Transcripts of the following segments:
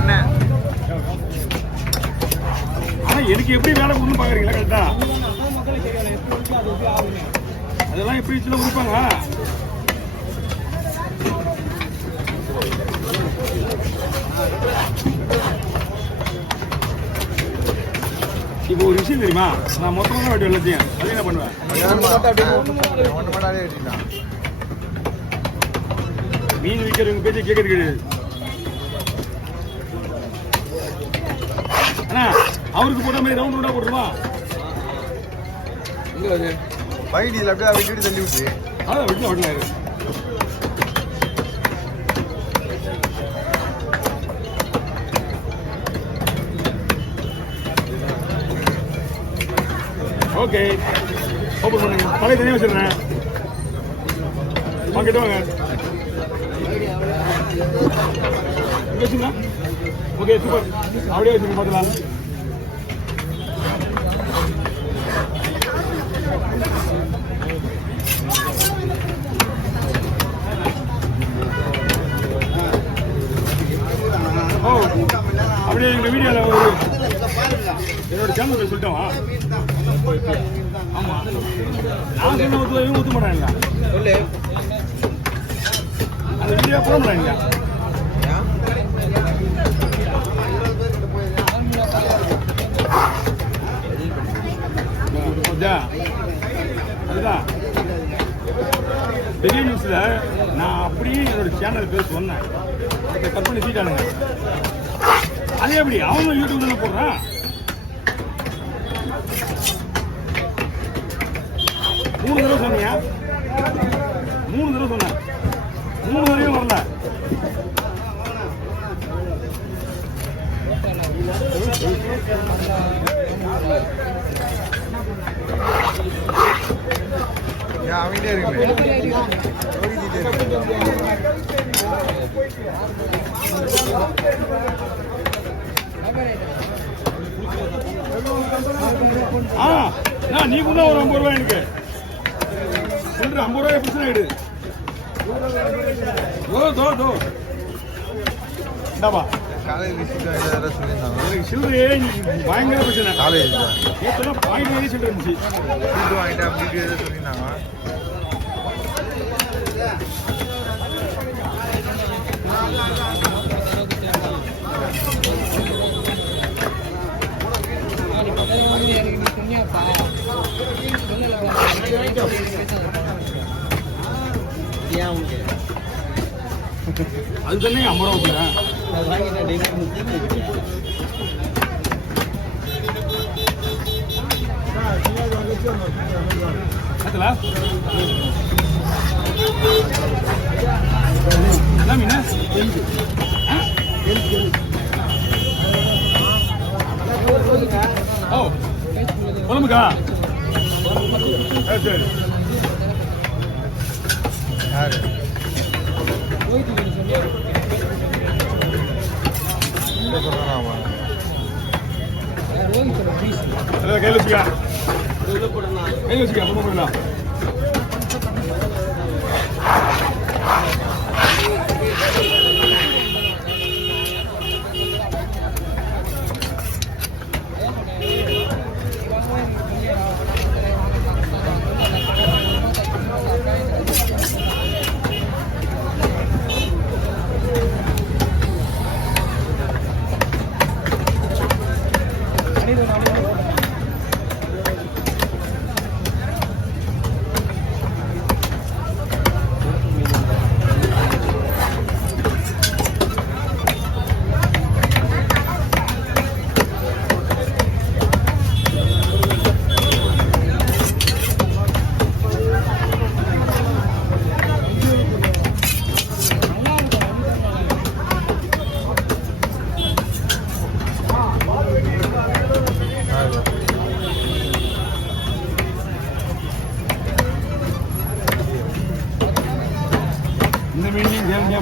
என்ன ஆனால் எனக்கு எப்படி வேலை கொடுன்னு பார்க்குறீங்களா கரெக்டா? அதெல்லாம் எப்படி வச்சுல கொடுப்பாங்க? இப்போ ஒரு விஷயம் தெரியுமா, நான் மொத்தமாக தான் வெட்டி எல்லாத்தையும் அது என்ன பண்ணுவேன், மீன் விற்கிறவங்க பேச்சு கேட்கறது கிடையாது. அண்ணா அவருக்கு போட்ட மாதிரி ரவுண்ட் ரவுண்டா போட்டுருமா? பைடியில் அப்படியே வெட்டி தள்ளி விட்டு அதான் வெட்டில வெட்டலாம். ஓகே ஓப்பன் பண்ணுங்க. பழைய தனியாக வச்சிடுறேன். வாங்கிட்டு வாங்க. வச்சுங்களா? Okay super. அப்படியே வச்சுங்க பார்த்துலாம். ஓ அப்படியே எங்கள் வீடியோவில் ஒரு என்னோட சேனல் சொல்லிட்டோமா? ஆமாம் நான் சொன்ன ஊற்றுவையும் ஊற்ற மாட்டாங்க. சொல்லு அந்த வீடியோ போட மாட்டாங்க. அதுதான் பெரிய நியூஸில் நான் அப்படியே என்னோட சேனல் பேர் சொன்னேன். அதை கட் பண்ணி தீட்டானுங்க. அதே எப்படி அவனும் யூடியூப் தானே போடுறான். மூணு தடவை சொன்னீங்க. 3 தடவை சொன்னேன். 3 தடவையும் வரல. அவங்களே இருக்கு. நீ கூட ஒரு 50 ரூபாய் எனக்கு சொல்ற. 50 ரூபாய் பிரச்சனை ஆயிடுது. சில்லறையே பயங்கர பிரச்சனை. காலேஜ் பாயிண்ட் சில்லறை இருந்துச்சு. வாங்கிட்டு அப்படி சொல்லியிருந்தாங்க. அது தானே 50 ரூபா. குழம்புக்கா சரி. யாரு கையில் வச்சுக்கா. கையில் வச்சுக்கா. ரொம்ப பண்ணலாம்.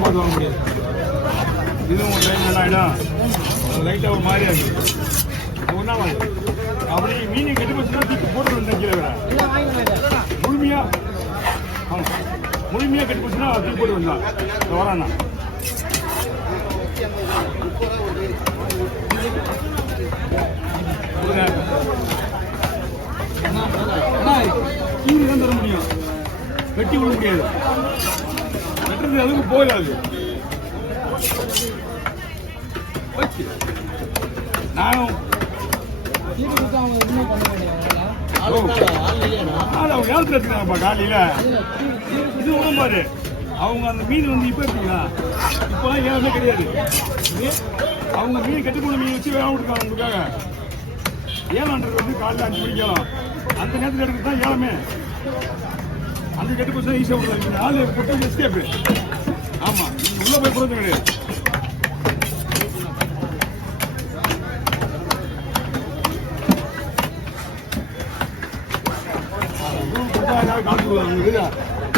பார்த்து வாங்க முடியாது. இதுவும் ஒரு டைம் என்ன ஆகிடும், லைட்டாக ஒரு மாதிரி ஆகிடும். ஒன்றா வாங்க. அப்படி மீன் கெட்டு போச்சுன்னா தூக்கி போட்டு வந்து கீழே வேற முழுமையாக முழுமையாக கெட்டு போச்சுன்னா தூக்கி போட்டு வந்தான் வரானா. வெட்டி விட முடியாது. வெட்டுறது அளவுக்கு போயிடாது. வச்சு நானும் அவங்க நேரத்தில் எடுத்துக்கிறாங்கப்பா காலையில. இது ஒன்றும் பாரு, அவங்க அந்த மீன் வந்து இப்போ எடுத்தீங்களா, இப்போலாம் ஏழமே கிடையாது. அவங்க மீன் கட்டி போன மீன் வச்சு வேலை விட்டுருக்காங்க உங்களுக்காக. ஏழான்றது வந்து காலையில் 5 மணிக்கு ஏழாம், அந்த நேரத்தில் எடுக்கிறது தான் ஏழமே. அந்த கட்டி போச்சு ஈஸியாக விடுறாங்க. ஆள் போட்டு எஸ்கேப்பு. ஆமாம், நீங்கள் உள்ளே போய் போகிறது கிடையாது.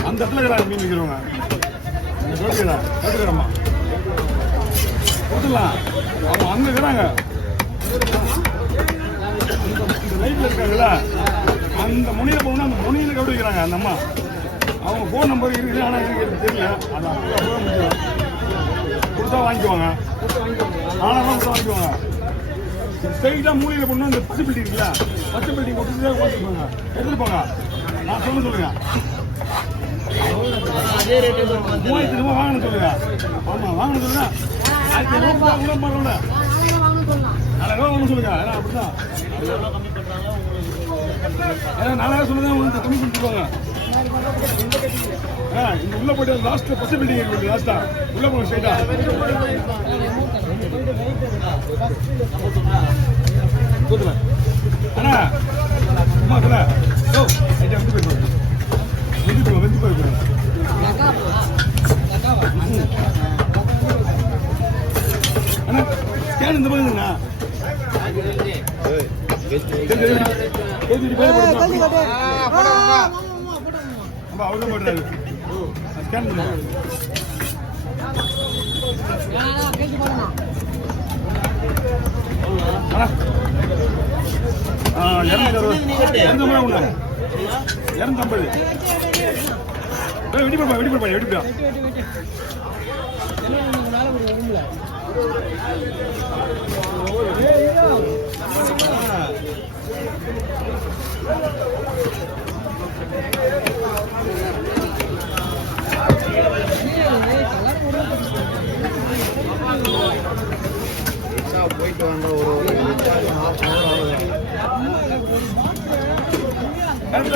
அந்த இடத்துல மீன் விற்கிறவங்க கேட்டுக்கிறோம்மா கொடுத்துடலாம். அவங்க அங்கே இருக்கிறாங்க, இந்த லைட்ல இருக்காங்கல்ல, அந்த முனையில் போகணும்னா அந்த முனையில் கபடி வைக்கிறாங்க அந்த அம்மா. அவங்க ஃபோன் நம்பர் இருக்குது, ஆனால் எனக்கு தெரியல. அது அப்படியே முடியும், கொடுத்தா வாங்கிக்குவாங்க. ஆனால் கொடுத்தா வாங்கிக்குவாங்க. ஸ்ட்ரைட்டாக மூலையில் போகணும். இந்த பச்சை பில்டிங் இருக்குல்ல, பச்சை பில்டிங் கொடுத்துட்டு ஓட்டிட்டு போங்க, எடுத்துட்டு போங்க. நான் சொல்லுங்க 3000 ரூபாய் வாங்கணும் சொல்லுங்க. ஆமாம் வாங்கணும் சொல்லுங்க. 1500 ரூபாய் கூட பரவாயில்ல, 4000 ரூபா வாங்கணும் சொல்லுங்க. ஏன்னா அப்படிதான், ஏன்னா 4000 சொல்லுங்க, உங்களுக்கு கம்மி கொடுத்துருவாங்க. இங்க உள்ள போயிட்டு லாஸ்ட் பச்சை பில்டிங் இருக்கு, லாஸ்டா உள்ள போங்க ஸ்ட்ரைட்டா. கூத்துல அண்ணா அம்மா சொல்ல வந்து போயிருப்பாங்க, வந்து போயிருப்பாங்க. அண்ணா ஸ்கேன் இந்த பாருங்கண்ணா, அவங்க போடுறாரு ஸ்கேன் பண்ணுங்க. போயிட்டு வாங்க, ஒரு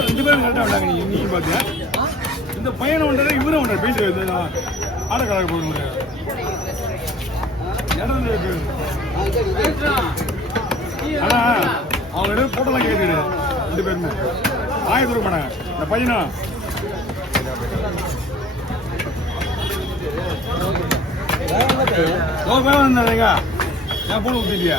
2 பேரும் கரெக்டாக விட்டாங்க. நீங்க பாத்தியா இந்த பையனை ஒன்றை இவரும் ஒன்றை பெயிண்ட் ஆடக்காக போகணும். ஆனா அவங்க போட்டோலாம் கேட்குது 2 பேருமே 1000 ரூபாய் மாட்டாங்க. இந்த பையனா இருந்தாங்க, என் போன ஊற்றிட்டியா?